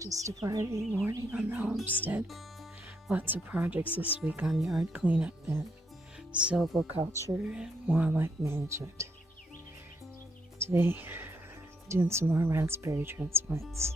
Just a Friday morning on the homestead. Lots of projects this week on yard cleanup and silviculture and wildlife management. Today, doing some more raspberry transplants.